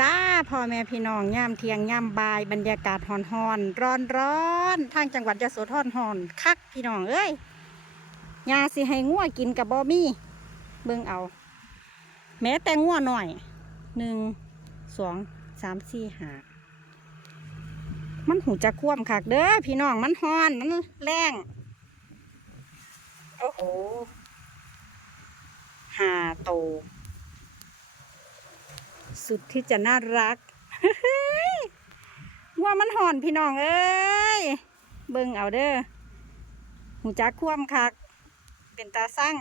จ้าพ่อแม่พี่น้องย่ามเทียงย่ามบายบรรยากาศหอนหอนร้อนร้อนๆทางจังหวัดยะโสธรหอนคักพี่น้องเอ้ยยาสิให้งัวกินกับบอมี่เบิ่งเอา แม้แต่งัวหน่อยหนึ่งสองสามสี่ห้ามันหูจะคว่ำคักเด้อพี่น้องมันหอนมันแรงโอ้โหหาโต สุดที่จะน่ารักว่ามันห่อนพี่น้องเอ้ย เบิ่งเอาเด้อหูจักคว่ำคัก เป็นตาสั่ง